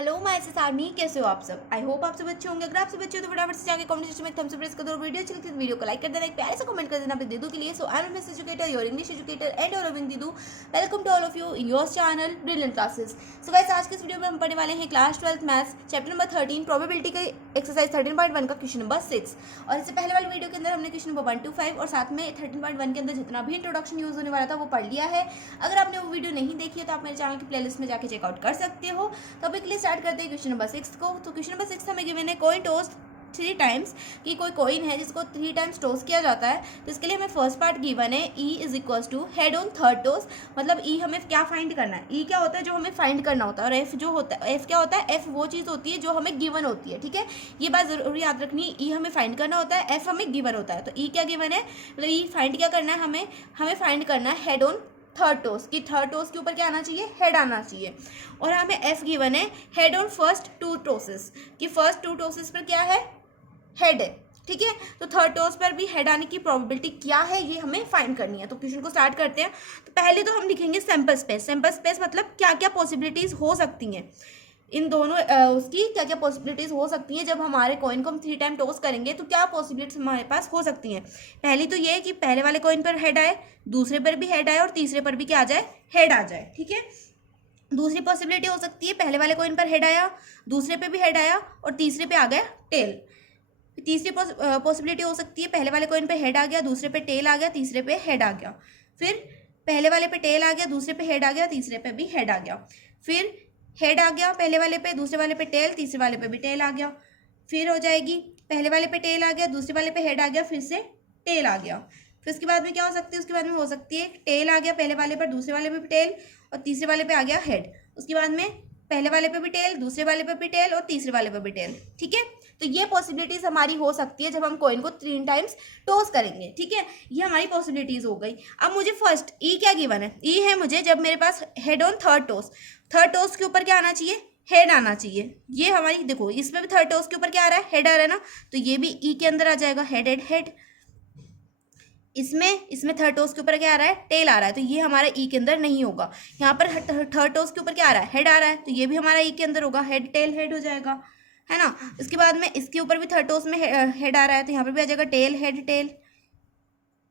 Hello my S army, कैसे हो आप सब। आई होप आप सब अच्छे होंगे। अगर आप सब अच्छे हो तो फटाफट से जाके कमेंट सेक्शन में थम्स अप प्रेस कर दो। वीडियो अच्छी लगती है तो वीडियो को लाइक कर देना, एक प्यारे से कमेंट कर देना अपने दीदू के लिए। So I am Ms educator, your English educator and your loving Didu. Welcome to all of you in your channel brilliant classes. So guys, आज के इस वीडियो में हम पढ़ने वाले हैं class 12 maths chapter number 13 probability का एक्सरसाइज 13.1 का क्वेश्चन नंबर 6। और इससे पहले वाले वीडियो के अंदर हमने क्वेश्चन नंबर 1 to 5 और साथ में 13.1 के अंदर जितना भी इंट्रोडक्शन यूज होने वाला था वो पढ़ लिया है। अगर आपने वो वीडियो नहीं देखी है तो आप मेरे चैनल की प्लेलिस्ट में जाके चेकआउट कर सकते हो। तो अभी के लिए स्टार्ट करते हैं क्वेश्चन नंबर 6 को। तो क्वेश्चन नंबर 6 हमें गिवन है कॉइन टॉस 3 टाइम्स, कि कोई कॉइन है जिसको 3 टाइम्स टॉस किया जाता है। तो इसके लिए हमें फर्स्ट पार्ट गिवन है E is equal to head on third toss. मतलब E हमें क्या फाइंड करना है, E क्या होता है जो हमें फाइंड करना होता है, और F जो होता है, F क्या होता है, F वो चीज़ होती है जो हमें गिवन होती है। ठीक है, ये बात जरूर याद रखनी है। E हमें फाइंड करना होता है, F हमें गिवन होता है। तो E क्या गिवन है, मतलब E फाइंड क्या करना है, हमें फाइंड करना है हेड ऑन थर्ड टॉस, कि थर्ड टॉस के ऊपर क्या आना चाहिए, हेड आना चाहिए। और हमें F गिवन है हेड ऑन फर्स्ट 2 टॉसेस, कि फर्स्ट 2 टॉसेस पर क्या है, हेड है। ठीक है, तो थर्ड टॉस पर भी हेड आने की प्रोबेबिलिटी क्या है ये हमें फाइंड करनी है। तो क्वेश्चन को स्टार्ट करते हैं। तो पहले तो हम लिखेंगे सैंपल स्पेस। सैंपल स्पेस मतलब क्या क्या पॉसिबिलिटीज हो सकती हैं, इन दोनों उसकी क्या क्या पॉसिबिलिटीज हो सकती हैं। जब हमारे कॉइन को हम 3 टाइम टॉस करेंगे तो क्या पॉसिबिलिटीज हमारे पास हो सकती हैं। पहली तो ये है कि पहले वाले कॉइन पर हेड आए, दूसरे पर भी हेड आए और तीसरे पर भी क्या आ जाए, हेड आ जाए। ठीक है, दूसरी पॉसिबिलिटी हो सकती है पहले वाले कॉइन पर हेड आया, दूसरे पे भी हेड आया और तीसरे पे आ गया टेल। तीसरी पॉसिबिलिटी हो सकती है पहले वाले कॉइन पे हेड आ गया, दूसरे पे टेल आ गया, तीसरे पे हेड आ गया। फिर पहले वाले पे टेल आ गया, दूसरे पे हेड आ गया, तीसरे पे भी हेड आ गया। फिर हेड आ गया पहले वाले पे, दूसरे वाले पे टेल, तीसरे वाले पे भी टेल आ गया। फिर हो जाएगी पहले वाले पे टेल आ गया, दूसरे वाले पे हेड आ गया, फिर से टेल आ गया। फिर उसके बाद में क्या हो सकती है, उसके बाद में हो सकती है टेल आ गया पहले वाले पर, दूसरे वाले पे भी टेल और तीसरे वाले पे आ गया हेड। उसके बाद में पहले वाले पे भी टेल, दूसरे वाले पे भी टेल और तीसरे वाले पे भी टेल। ठीक है, तो ये पॉसिबिलिटीज हमारी हो सकती है जब हम कॉइन को 3 टाइम्स टॉस करेंगे। ठीक है, ये हमारी पॉसिबिलिटीज हो गई। अब मुझे फर्स्ट E क्या गिवन है, E है मुझे जब मेरे पास head on third toss, third toss के ऊपर क्या आना चाहिए, हेड आना चाहिए। ये हमारी देखो, इसमें भी थर्ड टॉस के ऊपर क्या आ रहा है, हेड आ रहा है ना, तो ये भी E के अंदर आ जाएगा, हेड हेड हेड। इसमें थर्ड टॉस के ऊपर क्या आ रहा है, टेल आ रहा है, तो ये हमारा ई के अंदर नहीं होगा। यहाँ पर थर्ड टॉस के ऊपर क्या आ रहा है, हेड आ रहा है, तो ये भी हमारा ई के अंदर होगा, हेड टेल हेड हो जाएगा, है ना। इसके बाद में इसके ऊपर भी थर्ड टॉस में हेड आ रहा है, तो यहाँ पर भी आ जाएगा tell head tell,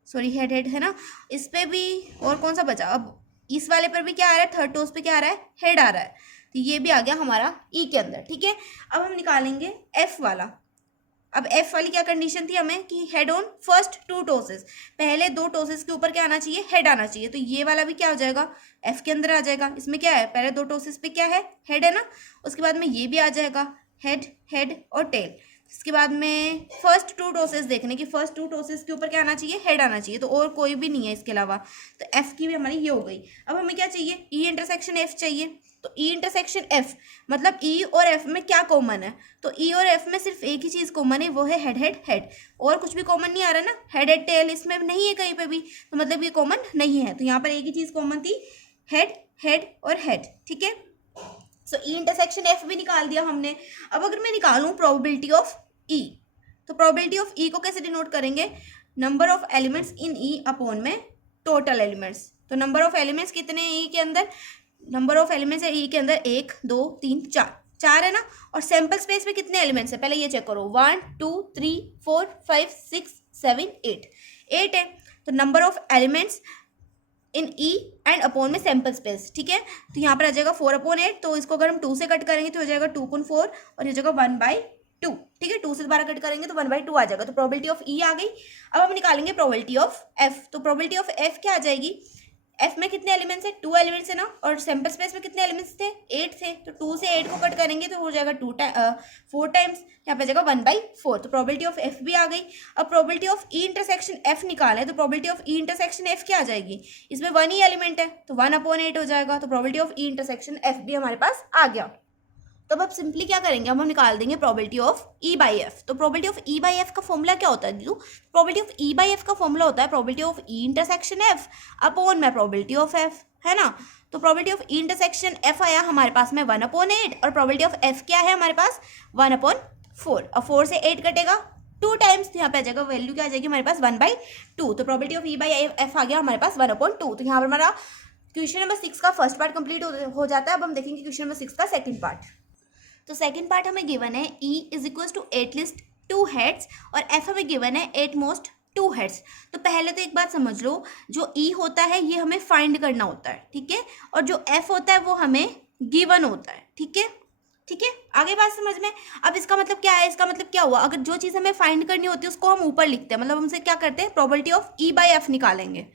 sorry head head, है ना। इस पे भी और कौन सा बचा, अब इस वाले पर भी क्या आ रहा है, थर्ड टॉस पे क्या आ रहा है, हेड आ रहा है, तो ये भी आ गया हमारा ई के अंदर। ठीक है, अब हम निकालेंगे एफ वाला। अब एफ वाली क्या कंडीशन थी हमें, कि हेड ऑन फर्स्ट 2 टॉसेस, पहले 2 टॉसेस के ऊपर क्या आना चाहिए, हेड आना चाहिए। तो ये वाला भी क्या हो जाएगा, एफ के अंदर आ जाएगा। इसमें क्या है, पहले 2 टॉसेस पे क्या है, हेड है ना। उसके बाद में ये भी आ जाएगा, हेड हेड और टेल। इसके बाद में फर्स्ट 2 टॉसेस देखने की, फर्स्ट 2 टॉसेस के ऊपर क्या आना चाहिए, हेड आना चाहिए, तो और कोई भी नहीं है इसके अलावा। तो एफ की भी हमारी ये हो गई। अब हमें क्या चाहिए, ई इंटरसेक्शन एफ चाहिए। तो ई इंटरसेक्शन एफ मतलब ई और एफ में क्या कॉमन है, तो ई और एफ में सिर्फ एक ही चीज़ कॉमन है, वो है हेड हेड हेड, और कुछ भी कॉमन नहीं आ रहा ना। हेड हेड टेल इसमें नहीं है कहीं पे भी, तो मतलब ये कॉमन नहीं है। तो यहाँ पर एक ही चीज़ कॉमन थी, हेड हेड और हेड। ठीक है, सो ई इंटरसेक्शन एफ भी निकाल दिया हमने। अब अगर मैं निकालूं प्रोबेबिलिटी ऑफ ई, तो प्रोबेबिलिटी ऑफ ई को कैसे डिनोट करेंगे, number of elements in E upon में टोटल एलिमेंट्स। तो नंबर ऑफ एलिमेंट्स कितने हैं ई के अंदर, नंबर ऑफ एलिमेंट्स है ई के अंदर 1 2 3 4 है ना। और सैंपल स्पेस में कितने एलिमेंट्स है, पहले ये चेक करो, 1 2 3 4 5 6 7 8 है। तो number of elements in E and upon में सैंपल स्पेस। ठीक है, तो यहाँ पर आ जाएगा 4/8, तो इसको अगर हम 2 से कट करेंगे तो हो जाएगा 2/4 और ये जगह 1/2। ठीक है, 2 से दोबारा कट करेंगे तो 1/2 आ जाएगा। तो प्रोबेबिलिटी ऑफ ई आ गई। अब हम निकालेंगे प्रोबेबिलिटी ऑफ एफ। तो प्रोबेबिलिटी ऑफ एफ क्या आ जाएगी, एफ में कितने एलिमेंट्स है, 2 एलिमेंट्स है ना, और सैंपल स्पेस में कितने एलिमेंट्स थे, 8 थे। तो 2 से 8 को कट करेंगे तो हो जाएगा 4 टाइम्स, यहाँ पे जाएगा 1/4। तो प्रोबेबिलिटी ऑफ एफ भी आ गई। अब probability of E intersection F निकाले, तो probability of E intersection F क्या आ जाएगी, इसमें 1 ही एलिमेंट है तो 1/8 हो जाएगा। तो probability of E intersection F भी हमारे पास आ गया। तो अब सिंपली क्या करेंगे, हम निकाल देंगे probability of E by F. तो probability of E by F का फॉर्मूला क्या होता है दीदू, probability of E by F का फॉर्मूला होता है probability of E intersection F upon में प्रोबेबिलिटी ऑफ एफ, है ना। तो probability of E intersection F आया हमारे पास में 1/8 और प्रोबेबिलिटी ऑफ एफ क्या है हमारे पास 1/4। और 4 से 8 कटेगा 2 टाइम्स, तो यहाँ पे आ जाएगा वैल्यू क्या आ जाएगी हमारे पास 1/2। तो probability of E by F आ गया हमारे पास 1/2। तो यहाँ पर हमारा क्वेश्चन नंबर 6 का फर्स्ट पार्ट कंप्लीट हो जाता है। अब हम देखेंगे क्वेश्चन नंबर 6 का सेकंड पार्ट। तो सेकंड पार्ट हमें गिवन है E is equal to at least 2 heads और F हमें गिवन है एट मोस्ट 2 हेड्स। तो पहले तो एक बात समझ लो, जो E होता है ये हमें फाइंड करना होता है, ठीक है, और जो F होता है वो हमें गिवन होता है, ठीक है, ठीक है, आगे बात समझ में। अब इसका मतलब क्या है, इसका मतलब क्या हुआ, अगर जो चीज़ हमें फाइंड करनी होती है उसको हम ऊपर लिखते हैं, मतलब हमसे क्या करते हैं, probability of E by F निकालेंगे,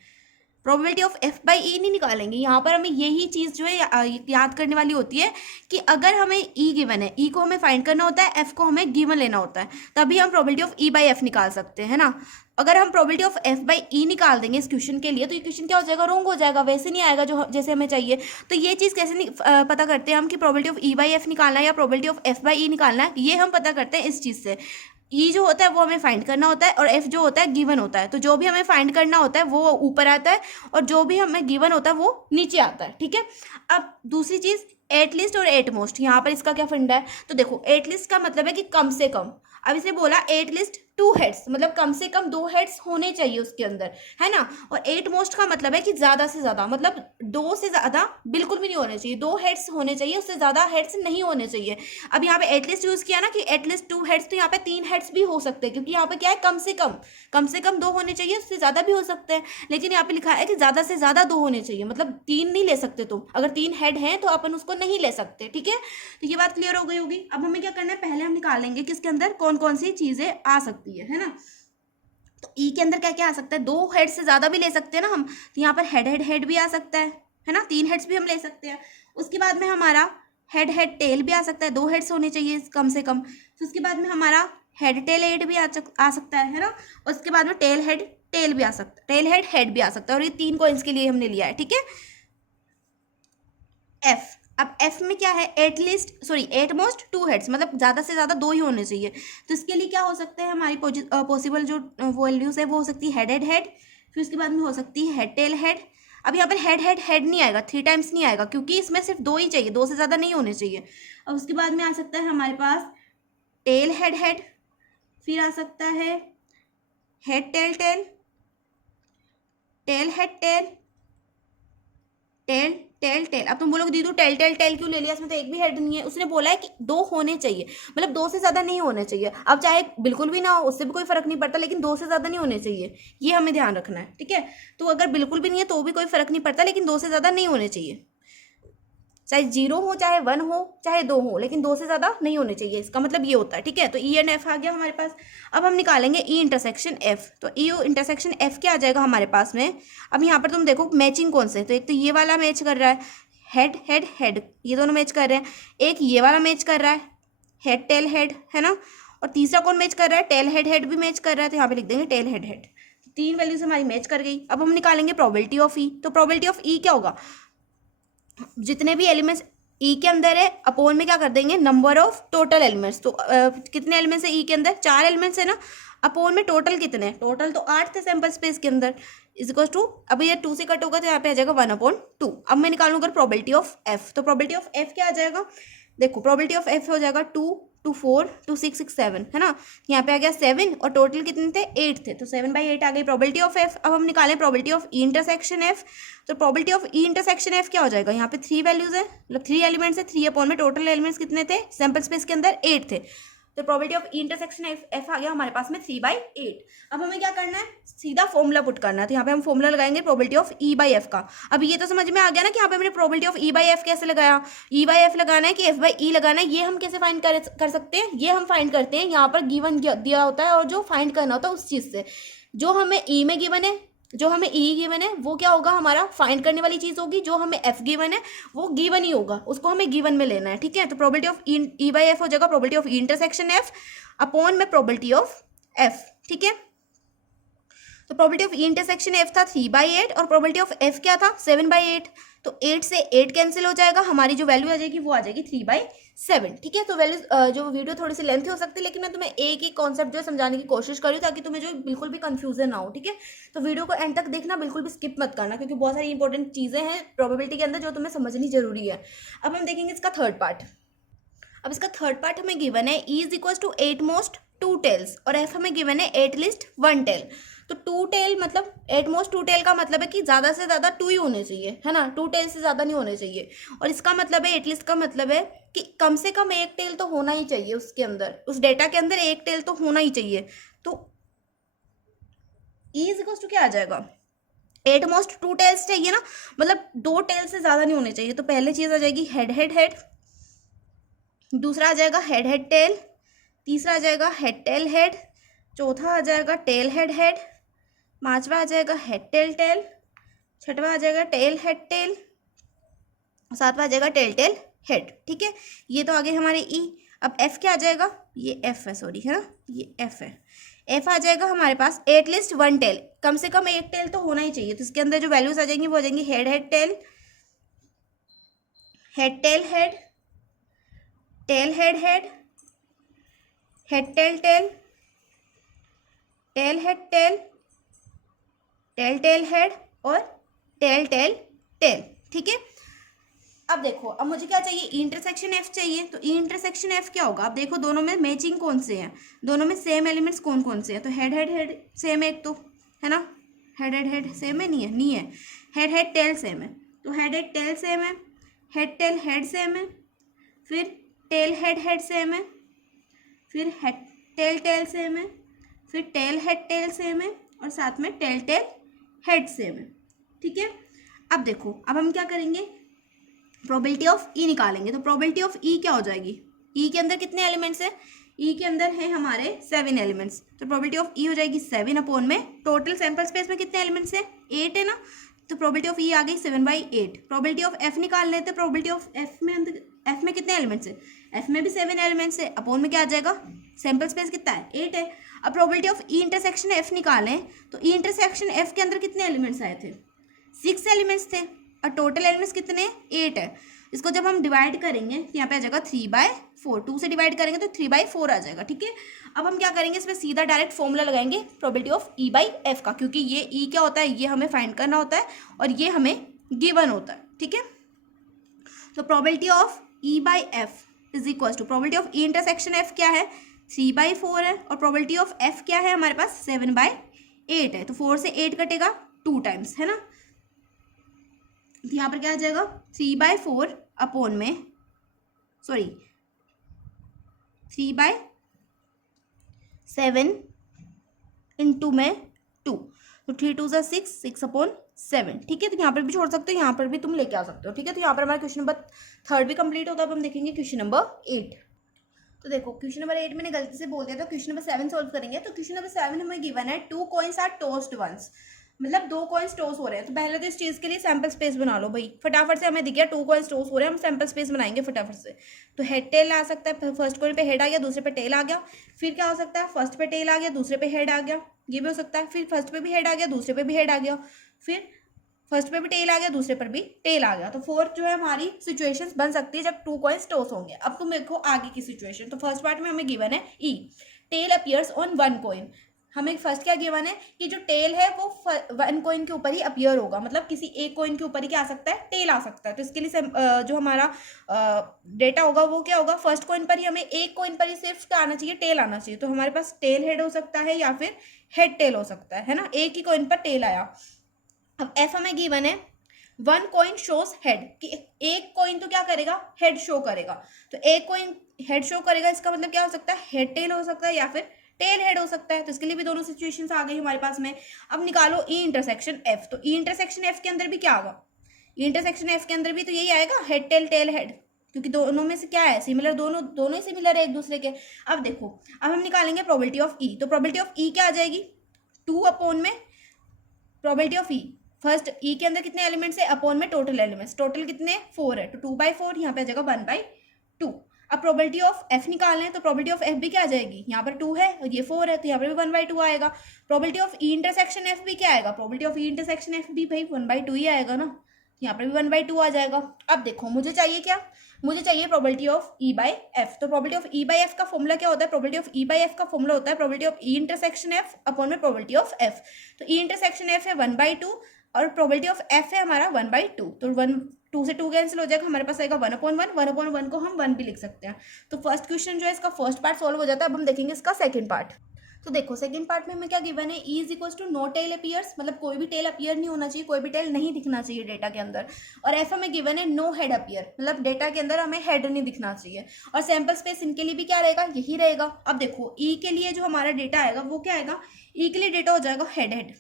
probability of F by E नहीं निकालेंगे। यहाँ पर हमें यही चीज़ जो है याद करने वाली होती है कि अगर हमें E गिवन है, E को हमें फाइंड करना होता है, F को हमें गिवन लेना होता है, तभी हम probability of E by F निकाल सकते हैं, है ना। अगर हम probability of F by E निकाल देंगे इस क्वेश्चन के लिए, तो ये क्वेश्चन क्या हो जाएगा, रॉन्ग हो जाएगा, वैसे नहीं आएगा जो जैसे हमें चाहिए। तो ये चीज़ कैसे पता करते हैं हम कि probability of E by F निकालना है या probability of F by E निकालना है, ये हम पता करते हैं इस चीज़ से। E जो होता है वो हमें फाइंड करना होता है और F जो होता है गिवन होता है। तो जो भी हमें फाइंड करना होता है वो ऊपर आता है और जो भी हमें गिवन होता है वो नीचे आता है, ठीक है। अब दूसरी चीज़ एटलीस्ट और एट मोस्ट, यहाँ पर इसका क्या फंडा है, तो देखो एटलीस्ट का मतलब है कि कम से कम, अब इसने बोला एटलीस्ट 2 हेड्स, मतलब कम से कम 2 हेड्स होने चाहिए उसके अंदर, है ना। और एट मोस्ट का मतलब है कि ज़्यादा से ज़्यादा, मतलब 2 से ज़्यादा बिल्कुल भी नहीं होने चाहिए, 2 हेड्स होने चाहिए, उससे ज़्यादा हेड्स नहीं होने चाहिए। अब यहाँ पे एटलीस्ट यूज़ किया ना कि एटलीस्ट 2 हेड्स, तो यहाँ पे 3 हेड्स भी हो सकते हैं, क्योंकि यहाँ पे क्या है, कम से कम 2 होने चाहिए, उससे ज़्यादा भी हो सकते हैं, लेकिन यहाँ पे लिखा है कि ज़्यादा से ज़्यादा 2 होने चाहिए, मतलब 3 नहीं ले सकते तुम, अगर 3 हेड हैं तो अपन उसको नहीं ले सकते, ठीक है। तो ये बात क्लियर हो गई होगी। अब हमें क्या करना है, पहले हम निकालेंगे कि इसके अंदर कौन कौन सी चीज़ें आ सकती है ना। तो ई के अंदर क्या क्या आ सकता है, 2 हेड से ज़्यादा भी ले सकते हैं ना हम, तो यहाँ पर हेड भी आ सकता है ना, 3 हेड्स भी हम ले सकते हैं। उसके बाद में हमारा हेड टेल भी आ सकता है, 2 हेड्स होने चाहिए कम से कम। फिर उसके बाद में हमारा हेड टेल हेड भी आ सकता है ना। उसके बाद में टेल हेड टेल भी आ सकता है, टेल हेड भी आ सकता है, और ये 3 कॉइन्स के लिए हमने लिया है, ठीक है। एफ, अब एफ में क्या है, एट मोस्ट 2 हेड्स, मतलब ज़्यादा से ज़्यादा 2 ही होने चाहिए। तो इसके लिए क्या हो सकते हैं, हमारी पॉसिबल जो वैल्यूज़ है वो हो सकती है हेड, फिर उसके बाद में हो सकती है हेड टेल हेड। अब यहाँ पर हेड नहीं आएगा, 3 टाइम्स नहीं आएगा, क्योंकि इसमें सिर्फ 2 ही चाहिए, 2 से ज़्यादा नहीं होने चाहिए। और उसके बाद में आ सकता है हमारे पास टेल हेड, फिर आ सकता है head tail tail head tell. अब तुम बोलोगे दीदू टेल क्यों ले लिया, इसमें तो एक भी हेड नहीं है। उसने बोला है कि 2 होने चाहिए, मतलब 2 से ज़्यादा नहीं होने चाहिए। अब चाहे बिल्कुल भी ना हो उससे भी कोई फर्क नहीं पड़ता, लेकिन 2 से ज़्यादा नहीं होने चाहिए, ये हमें ध्यान रखना है, ठीक है। तो अगर बिल्कुल भी नहीं है तो भी कोई फर्क नहीं पड़ता, लेकिन 2 से ज़्यादा नहीं होने चाहिए, चाहे 0 हो, चाहे 1 हो, चाहे 2 हो, लेकिन 2 से ज़्यादा नहीं होने चाहिए, इसका मतलब ये होता है, ठीक है। तो ई एंड एफ आ गया हमारे पास। अब हम निकालेंगे ई इंटरसेक्शन एफ। तो ई इंटरसेक्शन एफ क्या आ जाएगा हमारे पास में। अब यहाँ पर तुम देखो मैचिंग कौन से, तो एक तो ये वाला मैच कर रहा है, हेड, ये दोनों मैच कर रहे हैं। एक ये वाला मैच कर रहा है, हेड टेल हेड, है ना। और तीसरा कौन मैच कर रहा है, टेल हेड भी मैच कर रहा है, तो यहाँ पे लिख देंगे टेल हेड। 3 वैल्यूज हमारी मैच कर गई। अब हम निकालेंगे प्रोबेबिलिटी ऑफ ई। तो प्रोबेबिलिटी ऑफ ई क्या होगा, जितने भी एलिमेंट्स ई के अंदर है अपोन में क्या कर देंगे, नंबर ऑफ टोटल एलिमेंट्स। तो कितने एलिमेंट्स है ई के अंदर, 4 एलिमेंट्स है ना, अपोन में टोटल कितने, टोटल तो 8 थे सैंपल स्पेस के अंदर, इज इक्वल टू, अब ये 2 से कट होगा तो यहाँ पे आ जाएगा 1/2। अब मैं निकालूंगा प्रोबेबिलिटी ऑफ एफ। तो प्रोबेबिलिटी ऑफ एफ क्या आ जाएगा, देखो प्रोबेबिलिटी ऑफ एफ हो जाएगा 2 2 4 2 6 6 7, है ना। यहाँ पे आ गया 7 और टोटल कितने थे, 8 थे, तो 7/8 आ गई प्रोबेबिलिटी ऑफ एफ। अब हम निकालें probability of E intersection F. तो probability of E intersection F क्या हो जाएगा, यहाँ पे 3 वैल्यूज है, मतलब 3 एलिमेंट्स है, 3 अपॉन में टोटल एलिमेंट्स कितने थे सैंपल स्पेस के अंदर, 8 थे। तो probability of E intersection F आ गया हमारे पास में 3/8। अब हमें क्या करना है, सीधा फॉर्मूला पुट करना है। तो यहाँ पे हम फॉर्मूला लगाएंगे probability of E by F का। अब ये तो समझ में आ गया ना कि यहाँ पे हमने probability of E by F कैसे लगाया, ई बाई एफ लगाना है कि एफ बाई ई लगाना है, ये हम कैसे फाइंड कर सकते हैं, ये हम फाइंड करते हैं यहाँ पर गिवन दिया होता है और जो फाइंड करना होता है उस चीज़ से। जो हमें ई में गिवन है, जो हमें ई गिवन है वो क्या होगा, हमारा फाइंड करने वाली चीज़ होगी। जो हमें एफ गिवन है वो गिवन ही होगा, उसको हमें गिवन में लेना है, ठीक है। तो probability of E by F हो जाएगा probability of E intersection F upon में प्रोबेबिलिटी ऑफ एफ, ठीक है। तो probability of E intersection F था 3/8 और प्रोबेबिलिटी ऑफ एफ क्या था 7/8। तो 8 से 8 कैंसिल हो जाएगा, हमारी जो वैल्यू आ जाएगी वो आ जाएगी 3/7, ठीक है। तो वैल्यू जो वीडियो थोड़ी सी लेंथी हो सकती है, लेकिन मैं तुम्हें एक ही कॉन्सेप्ट जो है समझाने की कोशिश कर रही हूँ ताकि तुम्हें जो बिल्कुल भी कंफ्यूजन ना हो, ठीक है। तो वीडियो को एंड तक देखना, बिल्कुल भी स्किप मत करना, क्योंकि बहुत सारी इंपॉर्टेंट चीज़ें हैं प्रोबेबिलिटी के अंदर जो तुम्हें समझनी जरूरी है। अब हम देखेंगे इसका थर्ड पार्ट। अब इसका थर्ड पार्ट हमें गिवन है E is equal to 8 most 2 tails और एफ हमें गिवन है एटलीस्ट 1 टेल। तो टू टेल मतलब एट मोस्ट टू टेल का मतलब है कि ज़्यादा से ज़्यादा टू ही होने चाहिए, है ना, टू टेल से ज़्यादा नहीं होने चाहिए। और इसका मतलब है एटलीस्ट का मतलब है कि कम से कम एक टेल तो होना ही चाहिए उसके अंदर, उस डेटा के अंदर एक टेल तो होना ही चाहिए। तो ई इज इक्वल टू क्या आ जाएगा, एट मोस्ट टू टेल्स चाहिए ना, मतलब दो टेल से ज़्यादा नहीं होने चाहिए। तो पहले चीज़ आ जाएगी हेड हेड हेड, दूसरा आ जाएगा हेड हेड टेल, तीसरा आ जाएगा हेड टेल हेड, चौथा आ जाएगा टेल हेड हेड, पांचवा आ जाएगा हेड टेल टेल, छठवा आ जाएगा टेल हेड टेल, सातवां आ जाएगा टेल टेल हेड। ठीक है, ये तो आगे हमारे ई। अब एफ क्या आ जाएगा, ये एफ है, सॉरी, है ना, ये एफ है। एफ आ जाएगा हमारे पास एटलीस्ट वन टेल, कम से कम एक टेल तो होना ही चाहिए। तो इसके अंदर जो वैल्यूज आ जाएंगी वो आ जाएंगी head head tail, head tail head, tail head head, head tail tail, tail head tail, tail tail head और टेल टेल टेल। ठीक है, अब देखो, अब मुझे क्या चाहिए, ई इंटरसेक्शन एफ चाहिए। तो ई इंटरसेक्शन एफ क्या होगा, अब देखो दोनों में मैचिंग कौन से हैं, दोनों में सेम एलिमेंट्स कौन कौन से हैं। तो हेड हेड हेड सेम है एक तो, है ना, हेड हेड हेड सेम है, नहीं है, नहीं है, हेड हेड टेल सेम है। तो हेड हेड टेल सेम है, हेड टेल हेड सेम है, फिर टेल हेड हेड सेम है, फिर हेड टेल टेल सेम है, फिर टेल हेड टेल सेम है, और साथ में टेल टेल हेड सेम है। ठीक है, अब देखो, अब हम क्या करेंगे, प्रोबेबिलिटी ऑफ ई निकालेंगे। तो प्रोबेबिलिटी ऑफ ई क्या हो जाएगी, ई के अंदर कितने एलिमेंट्स हैं, ई के अंदर है हमारे 7 एलिमेंट्स। तो प्रोबेबिलिटी ऑफ ई हो जाएगी 7 अपॉन में टोटल सैंपल स्पेस में कितने एलिमेंट्स हैं, 8 है ना। तो प्रोबेबिलिटी ऑफ ई आ गई 7/8। प्रोबेबिलिटी ऑफ एफ निकाल लेते हैं, प्रोबेबिलिटी ऑफ एफ में कितने एलिमेंट्स है, एफ में भी 7 एलिमेंट्स है, अपॉन में क्या आ जाएगा, सैंपल स्पेस कितना है, 8 है। अब probability of E intersection F निकालें, तो ई इंटरसेक्शन एफ के अंदर कितने एलिमेंट्स आए थे, 6 एलिमेंट्स थे, और टोटल एलिमेंट्स कितने, 8 है। इसको जब हम डिवाइड करेंगे तो यहाँ पे आ जाएगा 3/4, 2 से डिवाइड करेंगे तो 3/4 आ जाएगा। ठीक है, अब हम क्या करेंगे, इसमें सीधा डायरेक्ट फॉर्मूला लगाएंगे probability of E by F का, क्योंकि ये ई क्या होता है, ये हमें फाइंड करना होता है और ये हमें गिवन होता है। ठीक है, तो probability of E by F is equal to probability of E intersection F क्या है, 3/4 है, और प्रोबेबिलिटी ऑफ एफ क्या है हमारे पास, 7/8 है। तो 4 से 8 कटेगा 2 टाइम्स, है ना। तो यहाँ पर क्या आ जाएगा, 3/4 अपॉन में, सॉरी 3/7 इंटू में 2, तो 3 2 6, 6/7। ठीक है, तो यहाँ पर भी छोड़ सकते हो, यहाँ पर भी तुम लेके आ सकते हो। ठीक है, तो यहाँ पर हमारा क्वेश्चन नंबर 3 भी कंप्लीट होता है। अब हम देखेंगे क्वेश्चन नंबर 8। तो देखो, क्वेश्चन नंबर 8 मैंने गलती से बोल दिया था, क्वेश्चन नंबर 7 सॉल्व करेंगे। तो क्वेश्चन नंबर 7 हमें गिवन है 2 कॉइन्स आर टॉस्ड वंस, मतलब 2 कॉइन्स टॉस हो रहे हैं। तो पहले तो इस चीज़ के लिए सैंपल स्पेस बना लो भाई, फटाफट से। हमें दिख गया 2 कॉइन्स टॉस हो रहे हैं, हम सैंपल स्पेस बनाएंगे फटाफट से। तो हेड टेल आ सकता है, फर्स्ट कॉइन पे हेड आ गया, दूसरे पे टेल आ गया। फिर क्या हो सकता है, फर्स्ट पे टेल आ गया, दूसरे पे हेड आ गया, ये भी हो सकता है। फिर फर्स्ट पे भी हेड आ गया, दूसरे पे भी हेड आ गया, फिर फर्स्ट पे भी टेल आ गया, दूसरे पर भी टेल आ गया। तो 4 जो है हमारी सिचुएशंस बन सकती है जब 2 कॉइन्स टॉस होंगे। अब तुम देखो आगे की सिचुएशन। तो फर्स्ट पार्ट में हमें गिवन है ई, टेल अपीयर्स ऑन 1 कॉइन। हमें फर्स्ट क्या गिवन है कि जो टेल है वो 1 कॉइन के ऊपर ही अपीयर होगा, मतलब किसी एक कॉइन के ऊपर ही क्या आ सकता है, टेल आ सकता है। तो इसके लिए जो हमारा डेटा होगा वो क्या होगा, फर्स्ट कॉइन पर ही हमें एक कॉइन पर ही सिर्फ क्या आना चाहिए, टेल आना चाहिए। तो हमारे पास टेल हेड हो सकता है या फिर हेड टेल हो सकता है ना, एक ही कॉइन पर टेल आया। अब एफ हमें गिवन है 1 कॉइन शोज हेड, कि एक कॉइन तो क्या करेगा, हेड शो करेगा। तो एक कॉइन हेड शो करेगा, इसका मतलब क्या हो सकता है, हेड टेल हो सकता है या फिर टेल हेड हो सकता है। तो इसके लिए भी दोनों सिचुएशंस आ गई हमारे पास में। अब निकालो ई इंटरसेक्शन एफ। तो ई इंटरसेक्शन एफ के अंदर भी क्या आएगा, ई इंटरसेक्शन एफ के अंदर भी तो यही आएगा, हेड टेल टेल हेड, क्योंकि दोनों में से क्या है, सिमिलर, दोनों ही सिमिलर है एक दूसरे के। अब देखो, अब हम निकालेंगे प्रोबेबिलिटी ऑफ ई। तो प्रोबेबिलिटी ऑफ ई क्या आ जाएगी, 2 अपॉन में प्रोबेबिलिटी ऑफ ई, फर्स्ट ई के अंदर कितने एलिमेंट्स है, अपॉन में टोटल एलिमेंट्स, टोटल कितने 4 है, तो 2/4, यहाँ पे आ जाएगा 1/2। अब प्रोबेबिलिटी ऑफ एफ निकालना है, तो प्रोबेबिलिटी ऑफ एफ भी क्या आ जाएगी, यहाँ पर 2 है और ये 4 है, तो यहाँ पर भी 1/2 आएगा। Probability of E intersection F भी क्या आएगा, probability of E intersection F भी भाई 1/2 ही आएगा ना, यहाँ पर भी 1/2 आ जाएगा। अब देखो, मुझे चाहिए क्या, मुझे चाहिए probability of E by F. तो probability of E by F का फॉर्मूला क्या होता है, probability of E by F का फॉर्मूला होता है probability of E intersection F upon में प्रोबेबिलिटी ऑफ एफ। तो ई इंटरसेक्शन एफ है 1/2 और प्रोबेबिलिटी ऑफ एफ है हमारा 1/2। तो 2 से 2 कैंसिल हो जाएगा, हमारे पास आएगा 1/1, 1/1 को हम 1 भी लिख सकते हैं। तो फर्स्ट क्वेश्चन जो है इसका फर्स्ट पार्ट सॉल्व हो जाता है। अब हम देखेंगे इसका सेकंड पार्ट। तो देखो सेकंड पार्ट में हमें क्या गिवन है, E is equals to no tail appears, मतलब कोई भी टेल अपीयर नहीं होना चाहिए, कोई भी टेल नहीं दिखना चाहिए डेटा के अंदर। और एफ हमें गिवन है नो हेड अपीयर, मतलब डेटा के अंदर हमें हेड नहीं दिखना चाहिए। और सैंपल स्पेस इनके लिए भी क्या रहेगा, यही रहेगा। अब देखो ई के लिए जो हमारा डेटा आएगा वो क्या आएगा, ई के लिए डेटा हो जाएगा हेड हेड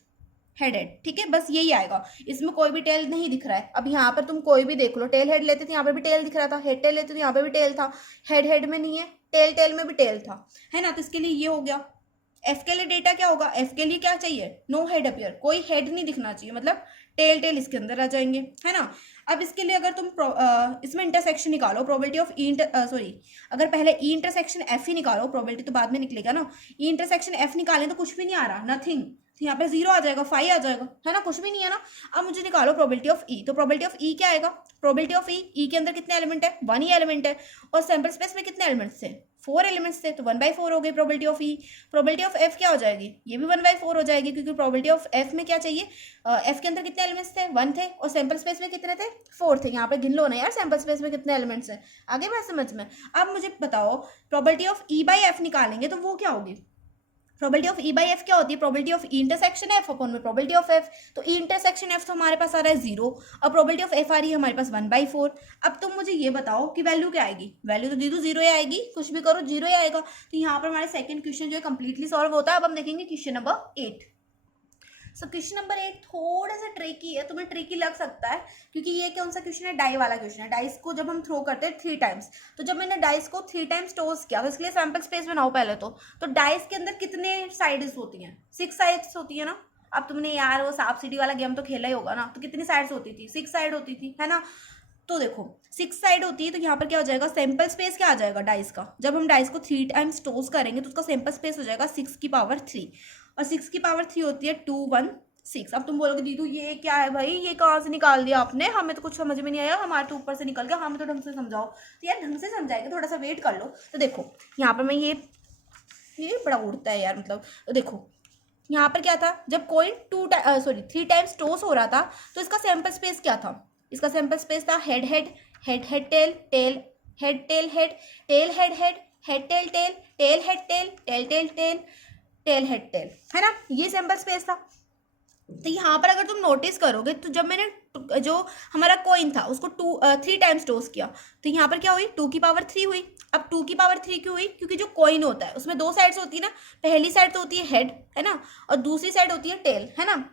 हेड हेड, ठीक है, बस यही आएगा। इसमें कोई भी टेल नहीं दिख रहा है। अब यहाँ पर तुम कोई भी देख लो, टेल हेड लेते थे यहाँ पे भी टेल दिख रहा था, हेड टेल लेते थे यहाँ पे भी टेल था, हेड हेड में नहीं है, टेल टेल में भी टेल था, है ना। तो इसके लिए ये हो गया। एफ के लिए डेटा क्या होगा, एफ के लिए क्या चाहिए, नो हेड अपीयर, कोई हेड नहीं दिखना चाहिए, मतलब टेल टेल इसके अंदर आ जाएंगे, है ना। अब इसके लिए अगर तुम इसमें इंटरसेक्शन निकालो, प्रोबेबिलिटी ऑफ ई सॉरी, अगर पहले ई इंटरसेक्शन एफ ही निकालो, प्रोबेबिलिटी तो बाद में निकलेगा ना। ई इंटरसेक्शन एफ निकालें तो कुछ भी नहीं आ रहा, नथिंग, तो यहाँ पे 0 आ जाएगा, 5 आ जाएगा, है ना, कुछ भी नहीं है ना। अब मुझे निकालो प्रोबेबिलिटी ऑफ ई, तो प्रोबेबिलिटी ऑफ ई क्या आएगा, प्रोबेबिलिटी ऑफ ई के अंदर कितने एलिमेंट है, 1 ही एलिमेंट है, और सैंपल स्पेस में कितने एलिमेंट्स थे, 4 एलिमेंट्स थे, तो 1/4 हो गई probability of E. Probability of F क्या हो जाएगी, ये भी 1/4 हो जाएगी, क्योंकि प्रोबेबिलिटी ऑफ एफ में क्या चाहिए, एफ के अंदर कितने एलिमेंट्स थे, 1 थे, और सैंपल स्पेस में कितने थे, 4 थे। यहाँ पे गिन लो ना यार, सैंपल स्पेस में कितने एलिमेंट्स हैं, आगे बात समझ में। अब मुझे बताओ probability of E by F निकालेंगे तो वो क्या होगी, probability of E by F क्या होती है, probability of E intersection F upon में प्रोबेबिलिटी ऑफ एफ। तो ई इंटरसेक्शन एफ तो हमारे पास आ रहा है 0, और प्रोबेबिलिटी ऑफ एफ आ रही है हमारे पास 1/4। अब तुम मुझे ये बताओ कि वैल्यू क्या आएगी, वैल्यू तो दीदू 0 ही आएगी, कुछ भी करो 0 ही आएगा। तो यहाँ पर हमारे सेकंड क्वेश्चन जो है कंप्लीटली सॉल्व होता है। अब हम देखेंगे question number 8। So question number 8 थोड़ा सा ट्रिकी है, तुम्हें ट्रिकी लग सकता है, क्योंकि ये कौन सा क्वेश्चन है, डाई वाला क्वेश्चन है। डाइस को जब हम थ्रो करते हैं 3 टाइम्स, तो जब मैंने डाइस को 3 टाइम्स टॉस किया, तो इसके लिए सैंपल स्पेस बनाओ पहले तो डाइस के अंदर कितने साइड्स होती हैं, 6 साइड्स होती है ना। अब तुमने यार वो सांप सीढ़ी वाला गेम तो खेला ही होगा ना, तो कितनी साइड्स होती थी, 6 साइड होती थी, है ना। तो देखो 6 साइड होती है, तो यहाँ पर क्या हो जाएगा, सैंपल स्पेस क्या आ जाएगा डाइस का, जब हम डाइस को 3 टाइम्स टॉस करेंगे तो उसका सैंपल स्पेस हो जाएगा 6 की पावर 3, और 6 की पावर 3 होती है 2 1 6। अब तुम बोलोगे दीदू ये क्या है भाई, ये कहाँ से निकाल दिया आपने, हमें तो कुछ समझ में नहीं आया, हमारे तो ऊपर से निकल गया, हमें तो ढंग से समझाओ। तो यार ढंग से समझाएंगे, थोड़ा सा वेट कर लो। तो देखो यहाँ पर मैं ये बड़ा उड़ता है यार, मतलब तो देखो यहाँ पर क्या था, जब कॉइन 3 टाइम्स टॉस हो रहा था, तो इसका सैंपल स्पेस क्या था, इसका सैंपल स्पेस था head head head head tail tail head tail head tail head head head tail tail tail head tail tail tail tail tail head tail, है ना, ये सैंपल स्पेस था। तो यहाँ पर अगर तुम नोटिस करोगे, तो जब मैंने जो हमारा कॉइन था उसको 3 टाइम्स टॉस किया, तो यहाँ पर क्या हुई, 2 की पावर 3 हुई। अब 2 की पावर 3 क्यों हुई, क्योंकि जो कॉइन होता है उसमें 2 साइड्स होती है ना, पहली साइड तो होती है हेड, है ना, और दूसरी साइड होती है टेल, है ना।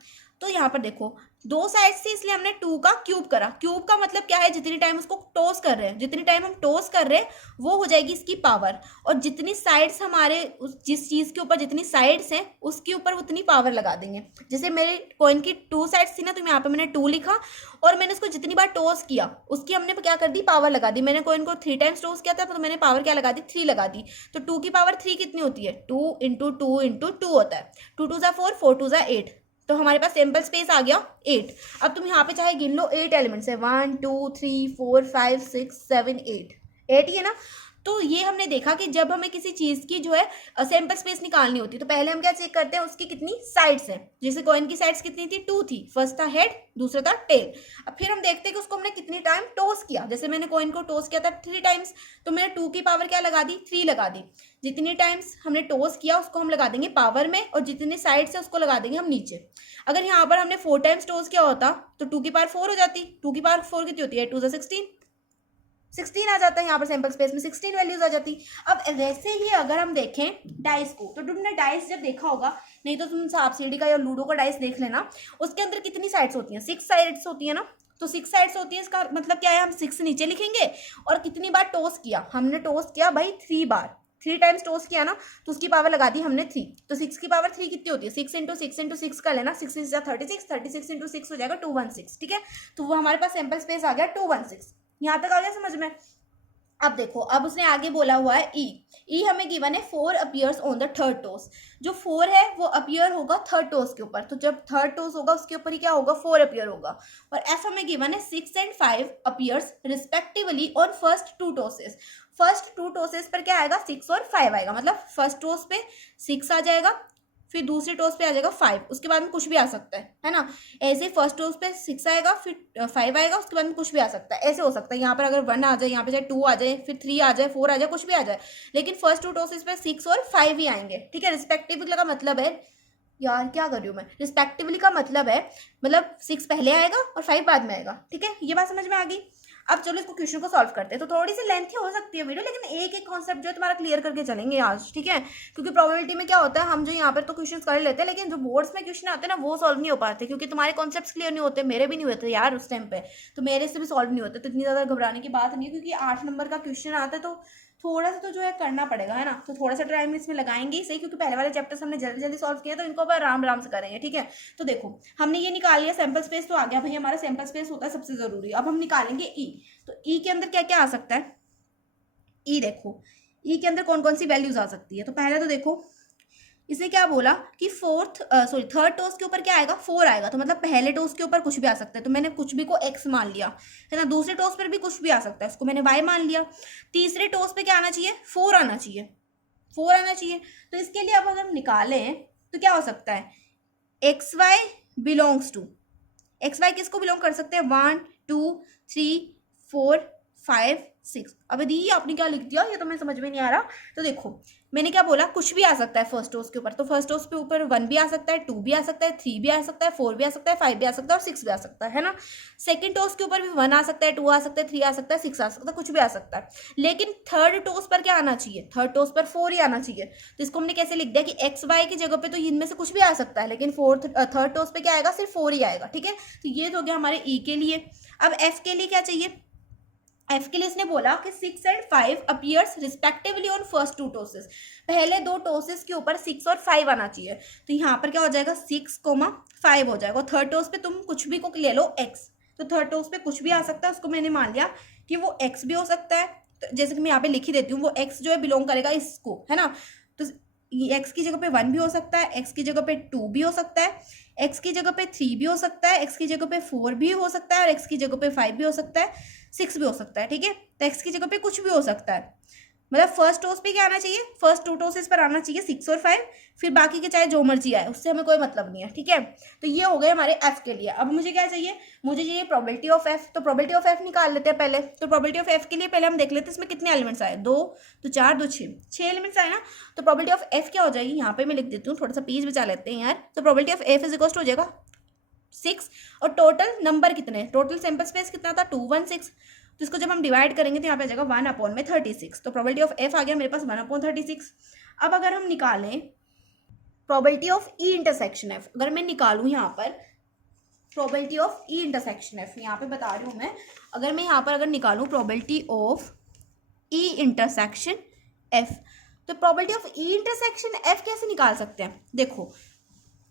तो यहाँ पर देखो 2 साइड्स थी, इसलिए हमने 2 का क्यूब करा। क्यूब का मतलब क्या है, जितनी टाइम उसको टॉस कर रहे हैं, जितनी टाइम हम टॉस कर रहे हैं वो हो जाएगी इसकी पावर, और जितनी साइड्स हमारे जिस चीज़ के ऊपर जितनी साइड्स हैं उसके ऊपर उतनी पावर लगा देंगे। जैसे मेरे कॉइन की 2 साइड्स थी ना, तो यहाँ पे मैंने 2 लिखा, और मैंने उसको जितनी बार टॉस किया उसकी हमने क्या कर दी, पावर लगा दी। मैंने कॉइन को 3 टाइम्स टॉस किया था, तो मैंने पावर क्या लगा दी, 3 लगा दी। तो 2 की पावर 3 कितनी होती है, 2 × 2 × 2 होता है, 2 2 ज़ा 4 4 2 ज़ा 8, तो हमारे पास सैंपल स्पेस आ गया 8। अब तुम यहाँ पे चाहे गिन लो, 8 एलिमेंट्स है, 1 2 3 4 5 6 7 8 ही है ना। तो ये हमने देखा कि जब हमें किसी चीज़ की जो है सैंपल स्पेस निकालनी होती है, तो पहले हम क्या चेक करते हैं, उसकी कितनी साइड्स हैं। जैसे कॉइन की साइड्स कितनी थी, 2 थी, फर्स्ट था हेड, दूसरा था टेल। अब फिर हम देखते हैं कि उसको हमने कितनी टाइम टॉस किया। जैसे मैंने कॉइन को टॉस किया था 3 टाइम्स, तो मैंने 2 की पावर क्या लगा दी, 3 लगा दी। जितनी टाइम्स हमने टॉस किया उसको हम लगा देंगे पावर में, और जितनी साइड्स है उसको लगा देंगे हम नीचे। अगर यहाँ पर हमने 4 टाइम्स टॉस किया होता तो 2 की पावर 4 हो जाती, 2 की पावर 4 कितनी होती है, 2 ज़ा 16 आ जाता है, यहाँ पर सैंपल स्पेस में 16 वैल्यूज आ जाती। अब वैसे ही अगर हम देखें डाइस को, तो तुमने डाइस जब देखा होगा, नहीं तो तुम सांप सीढ़ी का या लूडो का डाइस देख लेना, उसके अंदर कितनी साइड्स होती हैं, 6 साइड्स होती है ना। तो 6 साइड्स होती है, इसका मतलब क्या है, हम 6 नीचे लिखेंगे, और कितनी बार टॉस किया, हमने टॉस किया भाई 3 बार, 3 टाइम्स टॉस किया ना, तो उसकी पावर लगा दी हमने 3। तो 6 की पावर 3 कितनी होती है, 6 × 6 × 6 कर लेना, 6 6 36, 36 × 6 हो जाएगा 216, ठीक है। तो वो हमारे पास सैंपल स्पेस आ गया 216। यहाँ तक आ गया समझ में। अब देखो, अब उसने आगे बोला हुआ है ई हमें गिवन है 4 appears on the third toss. जो 4 है वो अपीयर होगा थर्ड टॉस के ऊपर, तो जब थर्ड टॉस होगा उसके ऊपर ही क्या होगा, 4 अपीयर होगा। और एफ हमें गिवन है 6 और 5 appears respectively on first 2 tosses. First 2 tosses पर क्या आएगा, 6 और 5 आएगा, मतलब फर्स्ट टॉस पे 6 आ जाएगा, फिर दूसरे टोस पे आ जाएगा 5, उसके बाद में कुछ भी आ सकता है ना। ऐसे फर्स्ट टोस पे 6 आएगा, फिर 5 आएगा, उसके बाद में कुछ भी आ सकता है, ऐसे हो सकता है। यहाँ पर अगर 1 आ जाए, यहाँ पे चाहे 2 आ जाए, फिर 3 आ जाए, 4 आ जाए, कुछ भी आ जाए, लेकिन फर्स्ट टू टोसेस पे 6 और 5 ही आएंगे, ठीक है। रिस्पेक्टिवली का मतलब है, यार क्या कर रही हूँ मैं, रिस्पेक्टिवली का मतलब है, मतलब 6 पहले आएगा और 5 बाद में आएगा, ठीक है। ये बात समझ में आ गई। अब चलो इसको क्वेश्चन को सॉल्व करते हैं। तो थोड़ी सी लेंथी हो सकती है वीडियो, लेकिन एक एक कॉन्सेप्ट जो है तुम्हारा क्लियर करके चलेंगे आज, ठीक है। क्योंकि प्रोबेबिलिटी में क्या होता है, हम जो यहाँ पर तो क्वेश्चन कर लेते हैं, लेकिन जो बोर्ड्स में क्वेश्चन आते हैं ना वो सॉल्व नहीं हो पाते, क्योंकि तुम्हारे कॉन्सेप्ट क्लियर नहीं होते, मेरे भी नहीं होते यार उस टाइम पे, तो मेरे से भी सॉल्व नहीं होते। तो इतनी ज़्यादा घबराने की बात नहीं है, क्योंकि 8 नंबर का क्वेश्चन आता है, तो थोड़ा सा तो जो है करना पड़ेगा, है ना। तो थोड़ा सा टाइम इसमें लगाएंगे ही सही, क्योंकि पहले वाले चैप्टर्स हमने जल्दी जल्दी सॉल्व किया, तो इनको अब आराम आराम से करेंगे, ठीक है। तो देखो हमने ये निकाल लिया, सैंपल स्पेस तो आ गया भाई, हमारा सैंपल स्पेस होता है सबसे जरूरी। अब हम निकालेंगे ई। तो ई के अंदर क्या क्या आ सकता है, ई देखो ई के अंदर कौन कौन सी वैल्यूज आ सकती है। तो पहले तो देखो इसने क्या बोला कि थर्ड टोस के ऊपर क्या आएगा, 4 आएगा, तो मतलब पहले टोस के ऊपर कुछ भी आ सकता है, तो मैंने कुछ भी को x मान लिया, है ना। दूसरे टोस पर भी कुछ भी आ सकता है, उसको मैंने y मान लिया। तीसरे टोस पे क्या आना चाहिए, 4 आना चाहिए, 4 आना चाहिए। तो इसके लिए अब अगर हम निकालें तो क्या हो सकता है, X Y belongs to, X Y किसको बिलोंग कर सकते हैं, 1 2 3 4 5 6। अब यदि आपने क्या लिख दिया ये तो मैं समझ में नहीं आ रहा। तो देखो मैंने क्या बोला, कुछ भी आ सकता है फर्स्ट टोस के ऊपर, तो फर्स्ट टोस के ऊपर 1 भी आ सकता है, 2 भी आ सकता है, 3 भी आ सकता है, 4 भी आ सकता है, 5 भी आ सकता है और 6 भी आ सकता है ना। सेकंड टोस के ऊपर भी 1 आ सकता है, 2 आ सकता है, 3 आ सकता है, 6 आ सकता है, कुछ भी आ सकता है। लेकिन थर्ड टोस पर क्या आना चाहिए, थर्ड टोस पर 4 ही आना चाहिए। तो इसको हमने कैसे लिख दिया कि एक्स वाई की जगह पे तो इनमें से कुछ भी आ सकता है, लेकिन थर्ड टोस पे क्या आएगा, सिर्फ 4 ही आएगा, ठीक है। तो ये तो हो गया हमारे ई के लिए। अब एफ के लिए क्या चाहिए, एफ के लिए इसने बोला कि 6 and 5 appears respectively on first 2 टोसेस, पहले 2 टोसेस के ऊपर 6 और 5 आना चाहिए। तो यहाँ पर क्या हो जाएगा, 6,5 हो जाएगा। थर्ड टोस पे तुम कुछ भी को ले लो x, तो थर्ड टोस पे कुछ भी आ सकता है, उसको मैंने मान लिया कि वो x भी हो सकता है। तो जैसे कि मैं यहाँ पे लिख ही देती हूँ, वो x जो है बिलोंग करेगा इसको, है ना। तो x की जगह पे 1 भी हो सकता है, x की जगह पे 2 भी हो सकता है, x की जगह पे 3 भी हो सकता है, x की जगह पे 4 भी हो सकता है और x की जगह पे 5 भी हो सकता है, 6 भी हो सकता है, ठीक है। तो x की जगह पे कुछ भी हो सकता है, मतलब फर्स्ट टोस पे क्या आना चाहिए, फर्स्ट 2 टोसेस पर आना चाहिए 6 और 5, फिर बाकी के चाहे जो मर्जी आए, उससे हमें कोई मतलब नहीं है, ठीक है। तो ये हो गए हमारे f के लिए। अब मुझे क्या चाहिए, मुझे चाहिए प्रोबेबिलिटी ऑफ f। तो प्रोबेबिलिटी ऑफ f निकाल लेते हैं पहले। तो प्रोबेबिलिटी ऑफ f के लिए पहले हम देख लेते हैं इसमें कितने एलिमेंट्स आए, 2 तो 4 2 6 एलिमेंट्स आए ना। तो प्रोबेबिलिटी ऑफ f क्या हो जाएगी, यहाँ पे मैं लिख देती हूँ, थोड़ा सा पेज बचा लेते हैं यार। तो probability of f is equal to हो जाएगा 6, और टोटल नंबर कितने, टोटल सैंपल स्पेस कितना था, 216। तो इसको जब हम डिवाइड करेंगे तो यहाँ पे आ जाएगा 1/36। तो प्रोबेबिलिटी ऑफ f आ गया मेरे पास 1/36। अब अगर हम निकालें probability of E intersection f, अगर मैं निकालूं यहाँ पर probability of E intersection f, यहाँ पे बता रही हूँ मैं, अगर मैं यहाँ पर अगर निकालूं probability of E intersection f, तो probability of E intersection f कैसे निकाल सकते हैं, देखो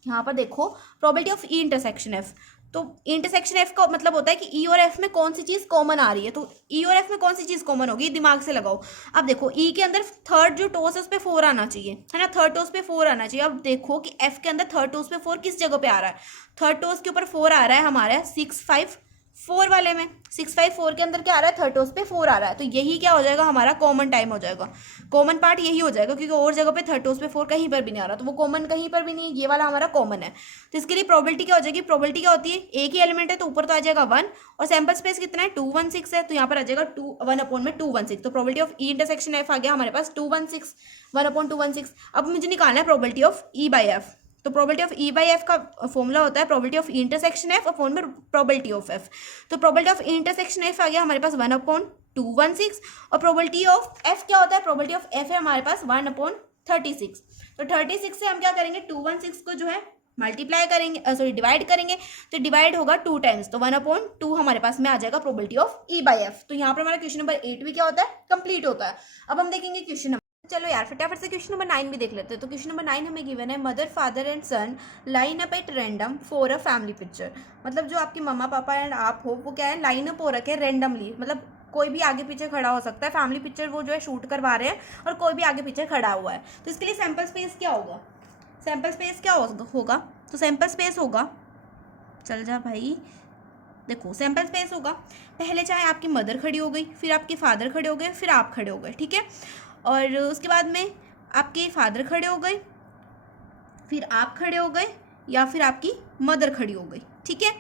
यहाँ पर देखो probability of E intersection F. तो इंटरसेक्शन एफ का मतलब होता है कि ई और एफ में कौन सी चीज कॉमन आ रही है। तो ई और एफ में कौन सी चीज कॉमन होगी, दिमाग से लगाओ। अब देखो ई के अंदर थर्ड जो टोस है उस पर 4 आना चाहिए, है ना, थर्ड टोस पे 4 आना चाहिए। अब देखो कि एफ के अंदर थर्ड टोस पे 4 किस जगह पे आ रहा है, थर्ड टोस के ऊपर 4 आ रहा है हमारा 6 5 4 वाले में, 6 5 4 के अंदर क्या आ रहा है, थर्ड टोस पे 4 आ रहा है। तो यही क्या हो जाएगा, हमारा कॉमन टाइम हो जाएगा, कॉमन पार्ट यही हो जाएगा, क्योंकि और जगह पे थर्ड टोस पे 4 कहीं पर भी नहीं आ रहा, तो वो कॉमन कहीं पर भी नहीं, ये वाला हमारा कॉमन है। तो इसके लिए प्रोबेबिलिटी क्या हो जाएगी, प्रोबेबिलिटी क्या होती है, एक ही एलिमेंट है तो ऊपर तो आ जाएगा 1, और सैंपल स्पेस कितना है 216 है, तो यहाँ पर आ जाएगा 1/216। तो probability of E intersection F आ गया हमारे पास 216, 1/216। अब मुझे निकालना है probability of E by F. तो probability of E by F का फॉर्मूला होता है probability of intersection F upon में प्रोबेबिलिटी ऑफ एफ। तो प्रोबेबिलिटी ऑफ इंटरसेक्शन एफ आ गया हमारे पास 1/216, और प्रोबेबिलिटी ऑफ एफ क्या होता है, प्रोबेबिलिटी ऑफ एफ है हमारे पास 1/36। तो 36 से हम क्या करेंगे, 216 को जो है मल्टीप्लाई करेंगे, सॉरी डिवाइड करेंगे, तो डिवाइड होगा 2 टाइम्स, तो 1/2 हमारे पास में आ जाएगा probability of E by F. तो यहाँ पर हमारा क्वेश्चन नंबर 8 भी क्या होता है, कंप्लीट होता है। अब हम देखेंगे क्वेश्चन, चलो यार फटाफट से क्वेश्चन नंबर 9 भी देख लेते हैं। तो क्वेश्चन नंबर 9 हमें गिवन है, mother father and son line up at random for a family picture. मतलब जो आपकी मम्मा पापा एंड आप हो वो क्या है, लाइन अप हो रखे हैं रैंडमली, मतलब कोई भी आगे पीछे खड़ा हो सकता है, फैमिली पिक्चर वो जो है शूट करवा रहे हैं और कोई भी आगे पीछे खड़ा हुआ है। तो इसके लिए सैंपल स्पेस क्या होगा, सैंपल स्पेस क्या होगा, तो सैंपल स्पेस होगा, चल जा भाई, देखो सैंपल स्पेस होगा, पहले चाहे आपकी मदर खड़ी हो गई, फिर आपके फादर खड़े हो गए, फिर आप खड़े हो गए, ठीक है। और उसके बाद में आपके फादर खड़े हो गए, फिर आप खड़े हो गए या फिर आपकी मदर खड़ी हो गई, ठीक है।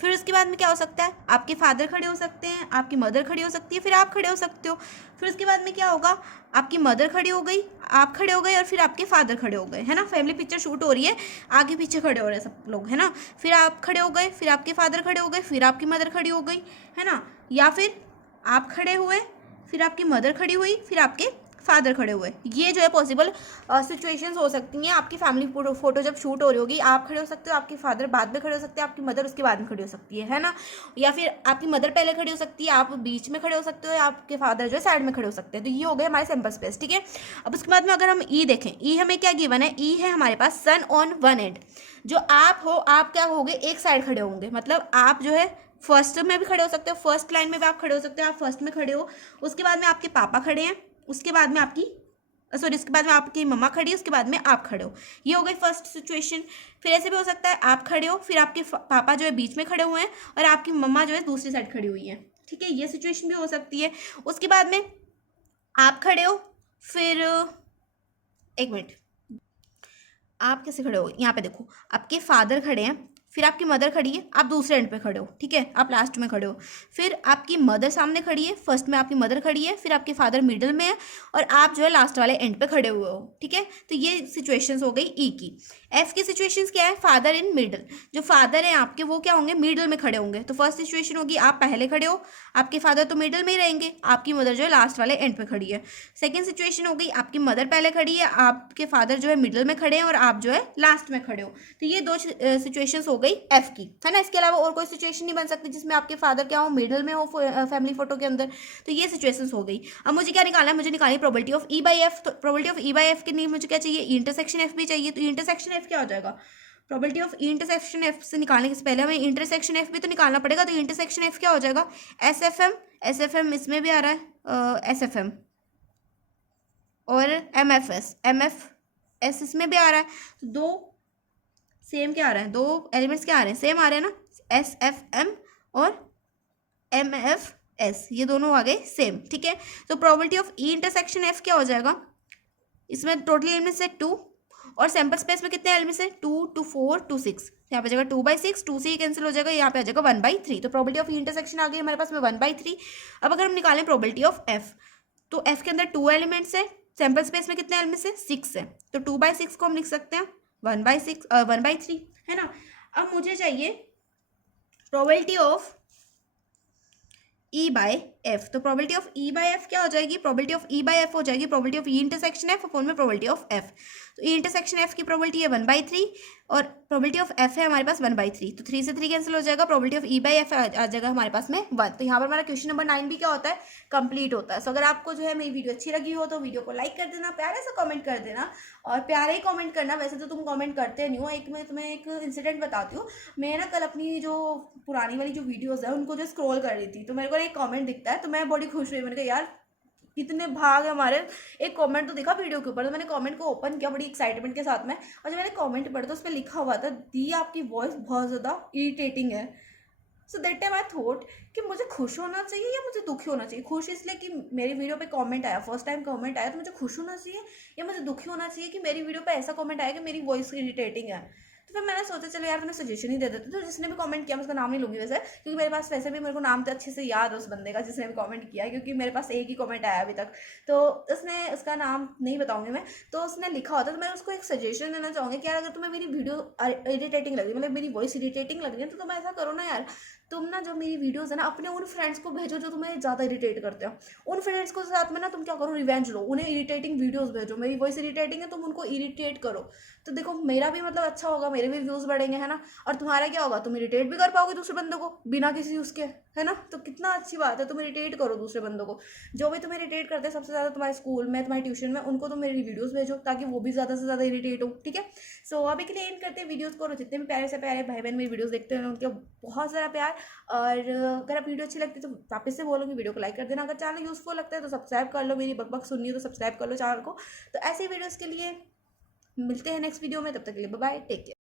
फिर उसके बाद में क्या हो सकता है, आपके फादर खड़े हो सकते हैं, आपकी मदर खड़ी हो सकती है, फिर आप खड़े हो सकते हो। फिर उसके बाद में क्या होगा, आपकी मदर खड़ी हो गई, आप खड़े हो गए और फिर आपके फादर खड़े हो गए, है ना। फैमिली पिक्चर शूट हो रही है, आगे पीछे खड़े हो रहे हैं सब लोग, है ना। फिर आप खड़े हो गए, फिर आपके फादर खड़े हो गए, फिर आपकी मदर खड़ी हो गई, है ना। या फिर आप खड़े हुए, फिर आपकी मदर खड़ी हुई, फिर आपके फादर खड़े हुए। ये जो है पॉसिबल सिचुएशंस हो सकती हैं। आपकी फैमिली फोटो जब शूट हो रही होगी, आप खड़े हो सकते हो, आपके फादर बाद में खड़े हो सकते हैं, आपकी मदर उसके बाद में खड़ी हो सकती है ना। या फिर आपकी मदर पहले खड़ी हो सकती है, आप बीच में खड़े हो सकते हो, या आपके फादर जो है साइड में खड़े हो सकते हैं। तो ये हो गए हमारे सैम्पल स्पेस, ठीक है। अब उसके बाद में अगर हम ई देखें, ई हमें क्या गिवन है, ई है हमारे पास सन ऑन वन एंड। जो आप हो, आप क्या होगे, एक साइड खड़े होंगे, मतलब आप जो है फर्स्ट में भी खड़े हो सकते हो, फर्स्ट लाइन में भी आप खड़े हो सकते हो, आप फर्स्ट में खड़े हो। उसके बाद में आपके पापा खड़े हैं, उसके बाद में आपकी सॉरी उसके बाद में आपकी मम्मा खड़ी है, उसके बाद में आप खड़े हो। ये हो गई फर्स्ट सिचुएशन। फिर ऐसे भी हो सकता है, आप खड़े हो, फिर आपके पापा जो है बीच में खड़े हुए हैं और आपकी मम्मा जो है दूसरी साइड खड़ी हुई है, ठीक है। ये सिचुएशन भी हो सकती है। उसके बाद में आप खड़े हो, फिर एक मिनट, आप कैसे खड़े हो, यहाँ पे देखो, आपके फादर खड़े हैं, फिर आपकी मदर खड़ी है, आप दूसरे एंड पे खड़े हो, ठीक है, आप लास्ट में खड़े हो। फिर आपकी मदर सामने खड़ी है, फर्स्ट में आपकी मदर खड़ी है, फिर आपके फादर मिडिल में है और आप जो है लास्ट वाले एंड पे खड़े हुए हो, ठीक है। तो ये सिचुएशंस हो गई ई की। एफ की सिचुएशंस क्या है, फादर इन मिडिल। जो फादर हैं आपके वो क्या होंगे, मिडिल में खड़े होंगे। तो फर्स्ट सिचुएशन होगी, आप पहले खड़े हो, आपके फादर तो मिडिल में ही रहेंगे, आपकी मदर जो है लास्ट वाले एंड पे खड़ी है। सेकेंड सिचुएशन हो गई, आपकी मदर पहले खड़ी है, आपके फादर जो है मिडिल में खड़े हैं और आप जो है लास्ट में खड़े हो। तो ये दो सिचुएशंस हो गई एफ की, है ना। इसके अलावा और कोई सिचुएशन नहीं बन सकती जिसमें आपके फादर क्या हो, मिडिल में हो फैमिली फोटो के अंदर। तो ये सिचुएशंस हो गई। अब मुझे क्या निकालना है, मुझे निकालनी probability of E by F. तो probability of E by F के लिए मुझे क्या चाहिए, ई इंटरसेक्शन एफ भी चाहिए। तो ई इंटरसेक्शन एफ क्या हो जाएगा, probability of E intersection F से निकालने से पहले हमें इंटरसेक्शन एफ भी तो निकालना पड़ेगा। तो इंटरसेक्शन एफ क्या हो जाएगा, S F M. S F M इसमें भी आ रहा है, एस एफ एम और M F S, M F S इसमें भी आ रहा है। तो दो सेम क्या आ रहा है, दो एलिमेंट्स क्या आ रहे हैं, सेम आ रहे हैं ना, एस एफ एम और एम एफ एस, ये दोनों आ गए सेम, ठीक है। तो probability of E intersection F क्या हो जाएगा, इसमें टोटल एलिमेंट्स है 2 और सैंपल स्पेस में कितने एलिमेंट्स है, 2 2 4 2 6। यहाँ पे जाएगा 2/6, 2 से ही कैंसिल हो जाएगा, यहाँ पे आ जाएगा 1/3। तो प्रोबेबिलिटी ऑफ ई इंटरसेक्शन आ गई हमारे पास में 1/3। अब अगर हम निकालें प्रोबेबिलिटी ऑफ एफ, तो एफ के अंदर 2 एलिमेंट्स है, सैंपल स्पेस में कितने एलिमेंट्स है, 6 है। तो 2/6 को हम लिख सकते हैं 1/6 1/3, है ना। अब मुझे चाहिए probability of E by F. तो probability of E by F क्या हो जाएगी, probability of E by F हो जाएगी probability of E intersection F upon में प्रोबेबिलिटी ऑफ एफ। तो ई इंटरसेक्शन एफ की प्रोबेबिलिटी है 1/3 और प्रोबेबिलिटी ऑफ एफ है हमारे पास 1/3। तो 3 से 3 कैंसिल हो जाएगा, probability of E by F आ जाएगा हमारे पास में 1। तो यहाँ पर हमारा क्वेश्चन नंबर 9 भी क्या होता है, कंप्लीट होता है। सो अगर आपको जो है मेरी वीडियो अच्छी लगी हो तो वीडियो को लाइक कर देना, प्यारे से कमेंट कर देना और प्यारे ही कमेंट करना। वैसे तो तुम कमेंट करते नहीं हो। एक मैं तुम्हें एक इंसिडेंट बताती हूँ। मैं ना कल अपनी जो पुरानी वाली जो वीडियोज़ है उनको जो स्क्रॉल कर रही थी, तो मेरे को एक कमेंट दिखता है, तो मैं बड़ी खुश हुई। मैंने कहा यार कितने भाग है हमारे, एक कमेंट तो दिखा वीडियो के ऊपर। तो मैंने कमेंट को ओपन किया बड़ी एक्साइटमेंट के साथ में, और जब मैंने कमेंट पढ़ा तो उसमें लिखा हुआ था, दी आपकी वॉइस बहुत ज़्यादा इरिटेटिंग है। So that time I thought कि मुझे खुश होना चाहिए या मुझे दुखी होना चाहिए। खुश इसलिए कि मेरी वीडियो पे कमेंट आया, फर्स्ट टाइम कमेंट आया, तो मुझे खुश होना चाहिए या मुझे दुखी होना चाहिए कि मेरी वीडियो पे ऐसा कमेंट आया कि मेरी वॉइस इरिटेटिंग है। तो फिर मैंने सोचा चलो यार तुम्हें सजेशन ही दे देती। तो जिसने भी कमेंट किया, मैं उसका नाम नहीं लूँगी वैसे, क्योंकि मेरे पास वैसे भी मेरे को नाम तो अच्छे से याद है उस बंदे का जिसने भी कमेंट किया है, क्योंकि मेरे पास एक ही कमेंट आया अभी तक। तो उसने, उसका नाम नहीं बताऊंगी मैं, तो उसने लिखा होता, तो मैं उसको एक सजेशन देना चाहूँगी कि यार अगर तुम्हें मेरी वीडियो इरिटेटिंग लग रही है, मतलब मेरी वॉइस इरिटेटिंग लग रही है, तो तुम ऐसा करो ना यार, तुम ना जो मेरी वीडियोस है ना अपने उन फ्रेंड्स को भेजो जो तुम्हें ज़्यादा इरिटेट करते हो। उन फ्रेंड्स को साथ में ना तुम क्या करो, रिवेंज लो, उन्हें इरिटेटिंग वीडियोस भेजो। मेरी वॉइस इरिटेटिंग है, तुम उनको इरिटेट करो, तो देखो मेरा भी मतलब अच्छा होगा, मेरे भी व्यूज़ बढ़ेंगे, है ना। और तुम्हारा क्या होगा, तुम इरिटेट भी कर पाओगे दूसरे बंदों को बिना किसी उसके, है ना। तो कितना अच्छी बात है, तुम इरिटेट करो दूसरे बंदों को। जो भी तुम्हें इरिटेट करते हैं सबसे ज़्यादा तुम्हारे स्कूल में, तुम्हारे ट्यूशन में, उनको तुम मेरी वीडियोज़ भेजो ताकि वो भी ज़्यादा से ज़्यादा इरिटेट हो, ठीक है। सो अभी के लिए एंड करते हैं वीडियोज़ को। और जितने भी प्यारे से प्यारे भाई बहन मेरी वीडियोज़ देखते हैं उनके बहुत सारा प्यार। और अगर आप वीडियो अच्छी लगती है तो वापस से बोलो कि वीडियो को लाइक कर देना। अगर चैनल यूज़फुल लगता है तो सब्सक्राइब कर लो, मेरी बकबक सुननी हो तो सब्सक्राइब कर लो चैनल को। तो ऐसी वीडियोज़ के लिए मिलते हैं नेक्स्ट वीडियो में, तब तक के लिए बाय बाय, टेक केयर।